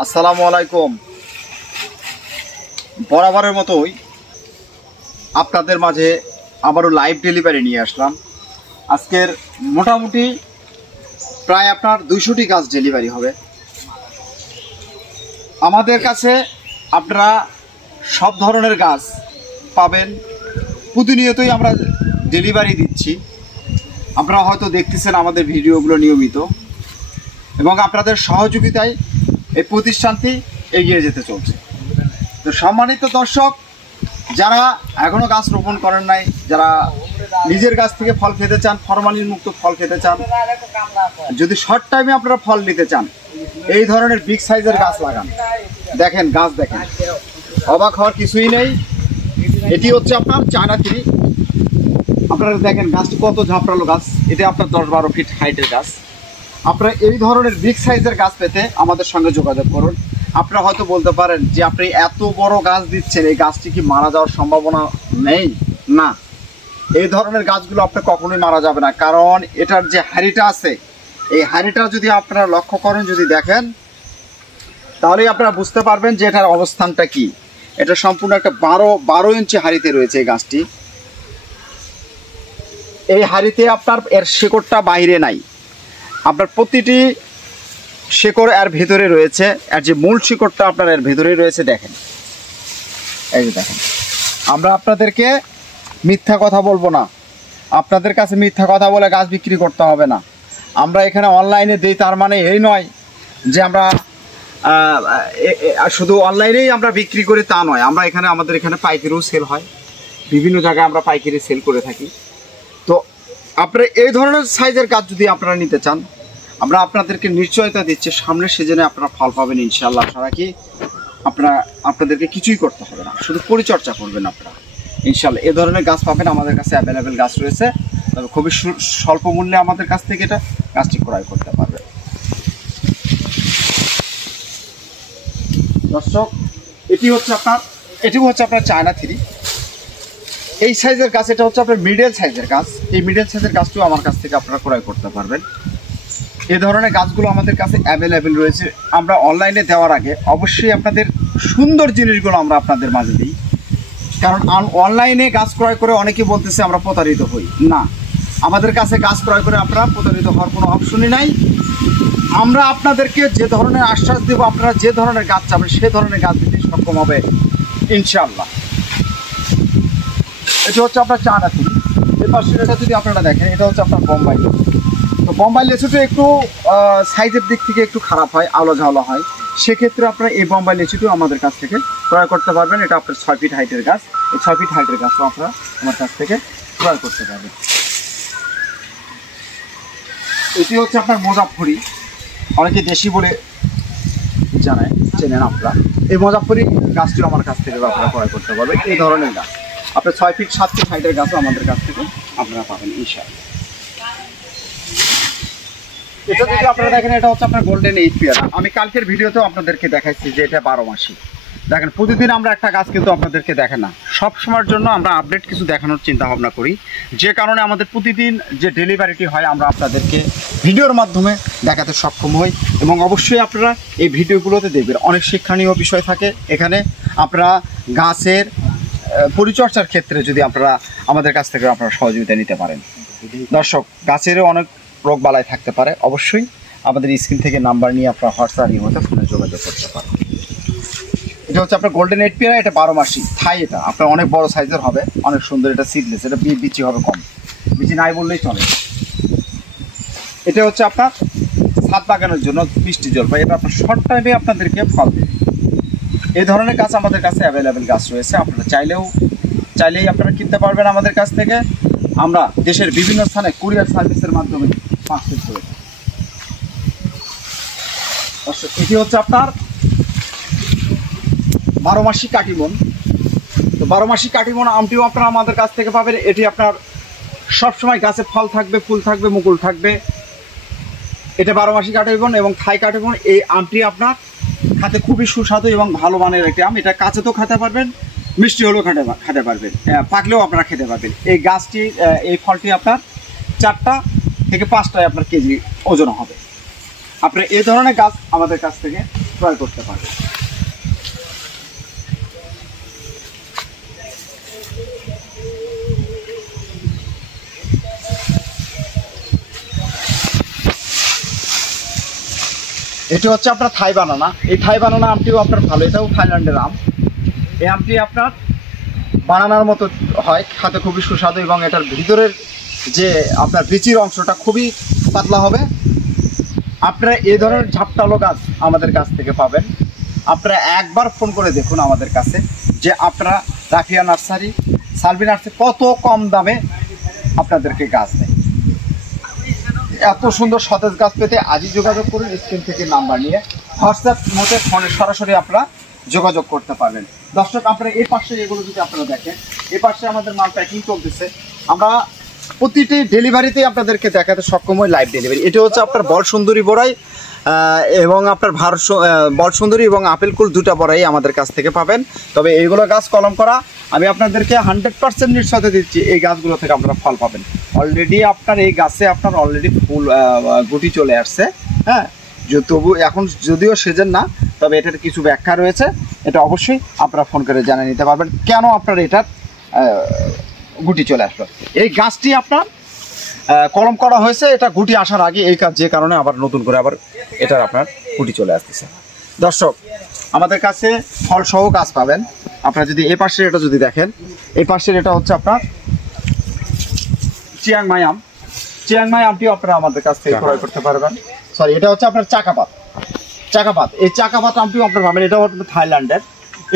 আসসালামু আলাইকুম। বরাবরের মতোই আপনাদের মাঝে আবারও লাইভ ডেলিভারি নিয়ে আসলাম। আজকের মোটামুটি প্রায় আপনার 200টি গাছ ডেলিভারি হবে। আমাদের কাছে আপনারা সব ধরনের গাছ পাবেন, প্রতিনিয়তই আমরা ডেলিভারি দিচ্ছি। আপনারা হয়তো দেখতেছেন আমাদের ভিডিওগুলো নিয়মিত, এবং আপনাদের সহযোগিতায় এই প্রতিষ্ঠানটি এগিয়ে যেতে চলছে। তো সম্মানিত দর্শক, যারা এখনও গাছ রোপণ করেন নাই, যারা নিজের গাছ থেকে ফল খেতে চান, ফরমালিন মুক্ত ফল খেতে চান, যদি শর্ট টাইমে আপনারা ফল নিতে চান, এই ধরনের বিগ সাইজের গাছ লাগান। দেখেন গাছ, দেখেন, অবাক হওয়ার কিছুই নেই। এটি হচ্ছে আপনার চায়না থ্রি। আপনারা দেখেন গাছটি কত ঝাপড়ালো গাছ। এটা আপনার 10-12 ফিট হাইটের গাছ। আপনারা এই ধরনের বিগ সাইজের গাছ পেতে আমাদের সঙ্গে যোগাযোগ করুন। আপনারা হয়তো বলতে পারেন যে আপনি এত বড় গাছ দিচ্ছেন, এই গাছটি কি মারা যাওয়ার সম্ভাবনা নেই? না, এই ধরনের গাছগুলো আপনার কখনোই মারা যাবে না, কারণ এটার যে হাড়িটা আছে, এই হাড়িটা যদি আপনারা লক্ষ্য করেন, যদি দেখেন, তাহলেই আপনারা বুঝতে পারবেন যে এটার অবস্থানটা কি। এটা সম্পূর্ণ একটা 12 ইঞ্চি হাড়িতে রয়েছে এই গাছটি। এই হাড়িতে আপনার এর শেকড়টা বাইরে নাই, আপনার প্রতিটি শেকড় এর ভেতরে রয়েছে। আর যে মূল শিকড়টা আপনার এর ভেতরেই রয়েছে। দেখেন, এই যে দেখেন, আমরা আপনাদেরকে মিথ্যা কথা বলবো না, আপনাদের কাছে মিথ্যা কথা বলে গাছ বিক্রি করতে হবে না। আমরা এখানে অনলাইনে দিই, তার মানে এই নয় যে আমরা শুধু অনলাইনেই আমরা বিক্রি করি, তা নয়। আমরা এখানে আমাদের এখানে পাইকারিও সেল হয়, বিভিন্ন জায়গায় আমরা পাইকারি সেল করে থাকি। তো আপনারা এই ধরনের সাইজের গাছ যদি আপনারা নিতে চান, আমরা আপনাদেরকে নিশ্চয়তা দিচ্ছি সামনের সিজনে আপনারা ফল পাবেন ইনশাআল্লাহ। সারা কি আপনাদেরকে কিছুই করতে হবে না, শুধু পরিচর্যা করবেন আপনারা, ইনশাআল্লাহ এই ধরনের গাছ পাবেন। আমাদের কাছে অ্যাভেলেবেল গাছ রয়েছে, তবে খুবই স্বল্প মূল্যে আমাদের কাছ থেকে এটা গাছটি ক্রয় করতে পারবেন। দর্শক, এটি হচ্ছে আপনার চায়না থ্রি। এই সাইজের গাছ, এটা হচ্ছে আপনার মিডল সাইজের গাছ। এই মিডল সাইজের গাছটিও আমার কাছ থেকে আপনারা ক্রয় করতে পারবেন। এই ধরনের গাছগুলো আমাদের কাছে অ্যাভেলেবেল রয়েছে। আমরা অনলাইনে দেওয়ার আগে অবশ্যই আপনাদের সুন্দর জিনিসগুলো আমরা আপনাদের মাঝে দিই, কারণ অনলাইনে গাছ ক্রয় করে অনেকে বলতেছে আমরা প্রতারিত হই। না, আমাদের কাছে গাছ ক্রয় করে আপনারা প্রতারিত হওয়ার কোনো অপশনই নাই। আমরা আপনাদেরকে যে ধরনের আশ্বাস দেব, আপনারা যে ধরনের গাছ চাবেন সে ধরনের গাছ দিতে সক্ষম হবে ইনশাআল্লাহ। এটা হচ্ছে আপনার চায়না থ্রি। এই পাশে এটা যদি আপনারা দেখেন, এটা হচ্ছে আপনার বোম্বাই। তো বোম্বাই লিচুটা একটু সাইজের দিক থেকে একটু খারাপ হয়, আলো ঝাওলা হয়। সেক্ষেত্রে আপনারা এই বোম্বাই লিচুটিও আমাদের কাছ থেকে ক্রয় করতে পারবেন। এটা আপনার 6 ফিট হাইটের গাছ। এই 6 ফিট হাইটের গাছও আপনারা আমার কাছ থেকে ক্রয় করতে পারবেন। এটি হচ্ছে আপনার মুজাফফরি, অনেকে দেশি বলে চেনেন আপনারা। এই মুজাফফরি গাছটিও আমার কাছ থেকে আপনারা ক্রয় করতে পারবেন। এই ধরনের গাছ আপনার 6 ফিট 7 ফিট হাইটের গাছও আমাদের কাছ থেকে আপনারা পাবেন ইনশাআল্লাহ। এটা যদি আপনারা দেখেন, এটা হচ্ছে আপনার গোল্ডেন 8 পেয়ারা। আমি কালকের ভিডিওতেও আপনাদেরকে দেখাচ্ছি যে এটা 12 মাসি। দেখেন, প্রতিদিন আমরা একটা গাছ কিন্তু আপনাদেরকে দেখেন না, সব সময়ের জন্য আমরা আপডেট কিছু দেখানোর চিন্তা ভাবনা করি, যে কারণে আমাদের প্রতিদিন যে ডেলিভারিটি হয় আমরা আপনাদেরকে ভিডিওর মাধ্যমে দেখাতে সক্ষম হই। এবং অবশ্যই আপনারা এই ভিডিওগুলোতে দেখবেন, অনেক শিক্ষণীয় বিষয় থাকে এখানে। আপনারা গাছের পরিচর্যার ক্ষেত্রে যদি আপনারা আমাদের কাছ থেকে আপনারা সহযোগিতা নিতে পারেন। দর্শক, গাছেরও অনেক রোগ বালাই থাকতে পারে, অবশ্যই আমাদের স্ক্রিন থেকে নাম্বার নিয়ে আপনারা হোয়াটসঅ্যাপ ইমোতে ফোনে যোগাযোগ করতে পারেন। এটা হচ্ছে আপনার গোল্ডেন 8 পেয়ারা। এটা 12 মাসি থাই। এটা আপনার অনেক বড় সাইজের হবে, অনেক সুন্দর। এটা সিডলেস, এটা বিচি হবে কম, বিচি নাই বললেই চলে। এটা হচ্ছে আপনার ছাদ বাগানের জন্য মিষ্টি জলপাই। এটা আপনার শর্ট টাইমে আপনাদেরকে ফল দেবে। এই ধরনের গাছ আমাদের কাছে অ্যাভেলেবেল গাছ রয়েছে। আপনারা চাইলেই আপনারা কিনতে পারবেন আমাদের কাছ থেকে। আমরা দেশের বিভিন্ন স্থানে কুরিয়ার সার্ভিসের মাধ্যমে পার্সেল করে থাকি। এটি হচ্ছে আপনার 12 মাসি কাটিমন। তো 12 মাসি কাটিমন আমটিও আপনারা আমাদের কাছ থেকে পাবেন। এটি আপনার সবসময় গাছে ফল থাকবে, ফুল থাকবে, মুকুল থাকবে। এটা 12 মাসি কাটিমন এবং থাই কাটিমন। এই আমটি আপনার খেতে খুবই সুস্বাদু এবং ভালো মানের একটি আম। এটা কাঁচা তো খেতে পারবেন, মিষ্টি হলেও খেতে পারবেন, পাকলেও আপনারা খেতে পারবেন। এই গাছটি, এই ফলটি আপনার 4টা থেকে 5টায় আপনার কেজি ওজন হবে। আপনার এই ধরনের গাছ আমাদের কাছ থেকে ক্রয় করতে পারবেন। এটি হচ্ছে আপনার থাই বানানা। এই থাই বানানা আমটিও আপনার ভালো, এটাও থাইল্যান্ডের আম। এই আমটি আপনার বানানার মতো হয়, খেতে খুবই সুস্বাদু এবং এটার ভিতরের যে আপনার বিচির অংশটা খুবই পাতলা হবে। আপনারা এই ধরনের ঝাপটালো গাছ আমাদের কাছ থেকে পাবেন। আপনারা একবার ফোন করে দেখুন আমাদের কাছে যে আপনারা রাফিয়া নার্সারি, সালভি নার্সারি কত কম দামে আপনাদেরকে গাছ দেয়। এত সুন্দর সতেজ গাছ পেতে আজই যোগাযোগ করুন। স্ক্রিন থেকে নাম্বার নিয়ে হোয়াটসঅ্যাপ মতে ফোনে সরাসরি আপনারা যোগাযোগ করতে পারবেন। দর্শক, আপনারা এই পাশে এগুলো যদি আপনারা দেখেন, এই পাশে আমাদের মাল প্যাকিং চলতেছে। আমরা প্রতিটি ডেলিভারিতেই আপনাদেরকে দেখাতে সক্ষম হই লাইভ ডেলিভারি। এটা হচ্ছে আপনার বল সুন্দরী বড়াই এবং আপনার বল সুন্দরী এবং আপেল কুল দুটা বড়াই আমাদের কাছ থেকে পাবেন। তবে এইগুলো গাছ কলম করা, আমি আপনাদেরকে 100% নিশ্চয়তা দিচ্ছি এই গাছগুলো থেকে আপনারা ফল পাবেন। অলরেডি আপনার এই গাছে আপনার অলরেডি ফুল গুটি চলে আসছে। হ্যাঁ, তবু এখন যদিও সিজন না, তবে এটার কিছু ব্যাখ্যা রয়েছে, এটা অবশ্যই আপনারা ফোন করে জানিয়ে নিতে পারবেন কেন আপনার এটার গুটি চলে আসলো। এই গাছটি আপনার কলম করা হয়েছে, এটা গুটি আসার আগে এই কাজ, যে কারণে আবার নতুন করে আবার এটার আপনার গুটি চলে আসতেছে। দর্শক, আমাদের কাছে ফল সহ গাছ পাবেন। আপনারা যদি এই পাশের এটা যদি দেখেন, এই পাশের এটা হচ্ছে আপনার চিয়াংমাই আম। চিয়াংমাই আমটিও আপনারা আমাদের কাছ থেকে ক্রয় করতে পারবেন। সরি, এটা হচ্ছে আপনার চাকাপাত। এই চাকাপাত আমটিও আপনারা পাবেন। এটাও আপনার থাইল্যান্ডের।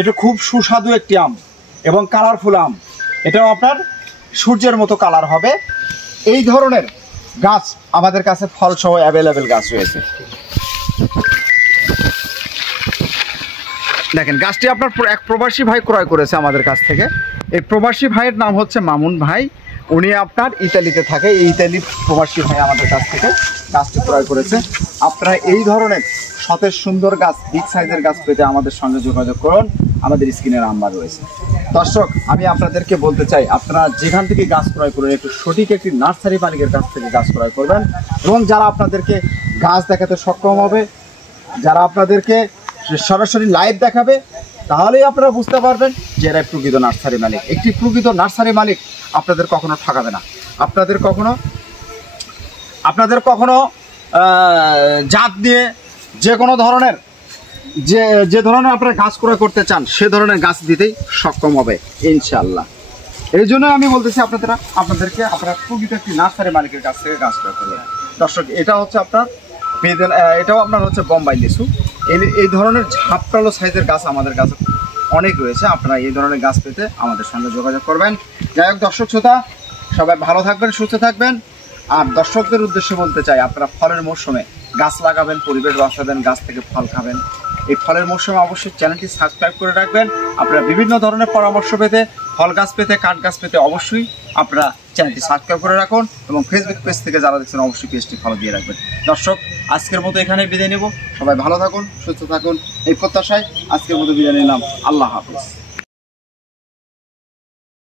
এটা খুব সুস্বাদু একটি আম এবং কালারফুল আম। এটাও আপনার সূর্যের মতো কালার হবে। এই ধরনের গাছ আমাদের কাছে ফল সহ অ্যাভেলেবেল গাছ রয়েছে। দেখেন, গাছটি আপনার এক প্রবাসী ভাই ক্রয় করেছে আমাদের কাছ থেকে। এই প্রবাসী ভাইয়ের নাম হচ্ছে মামুন ভাই। উনি আপনার ইতালিতে থাকে। এই ইতালি প্রবাসী ভাই আমাদের কাছ থেকে গাছটি ক্রয় করেছে। আপনারা এই ধরনের সতেজ সুন্দর গাছ, বিগ সাইজের গাছ পেতে আমাদের সঙ্গে যোগাযোগ করুন। আমাদের স্ক্রিনে নাম্বার রয়েছে। দর্শক, আমি আপনাদেরকে বলতে চাই, আপনারা যেখান থেকে গাছ ক্রয় করুন একটু সঠিক একটি নার্সারি মালিকের কাছ থেকে গাছ ক্রয় করবেন। এবং যারা আপনাদেরকে গাছ দেখাতে সক্ষম হবে, যারা আপনাদেরকে সরাসরি লাইভ দেখাবে, তাহলেই আপনারা বুঝতে পারবেন যে এরা প্রকৃত নার্সারি মালিক। একটি প্রকৃত নার্সারি মালিক আপনাদের কখনো ঠকাবে না। আপনাদের কখনো জাত দিয়ে যে কোনো ধরনের যে ধরনের আপনারা গাছ ক্রয় করতে চান সে ধরনের গাছ দিতেই সক্ষম হবে ইনশাআল্লাহ। এই জন্য আমি বলতেছি আপনাদেরকে আপনারা প্রকৃত একটি নার্সারি মালিকের কাছ থেকে গাছ ক্রয় করবেন। দর্শক, এটা হচ্ছে আপনার এটাও আপনার হচ্ছে বোম্বাই লিচু। এই ধরনের ঝাপটালো সাইজের গাছ আমাদের কাছে অনেক রয়েছে। আপনারা এই ধরনের গাছ পেতে আমাদের সঙ্গে যোগাযোগ করবেন। যাই হোক দর্শক শ্রোতা, সবাই ভালো থাকবেন, সুস্থ থাকবেন। আর দর্শকদের উদ্দেশ্যে বলতে চাই, আপনারা ফলের মৌসুমে গাছ লাগাবেন, পরিবেশ বাঁচাবেন, গাছ থেকে ফল খাবেন। এই ফলের মৌসুমে অবশ্যই চ্যানেলটি সাবস্ক্রাইব করে রাখবেন। আপনারা বিভিন্ন ধরনের পরামর্শ পেতে, ফল গাছ পেতে, কাঠ গাছ পেতে অবশ্যই আপনারা চ্যানেলটি সাবস্ক্রাইব করে রাখুন। এবং ফেসবুক পেজ থেকে যারা দেখছেন অবশ্যই পেজটি ফলো দিয়ে রাখবেন। দর্শক, আজকের মতো এখানে বিদায় নেব। সবাই ভালো থাকুন, সুস্থ থাকুন এই প্রত্যাশায় আজকের মতো বিদায় নিলাম। আল্লাহ হাফেজ।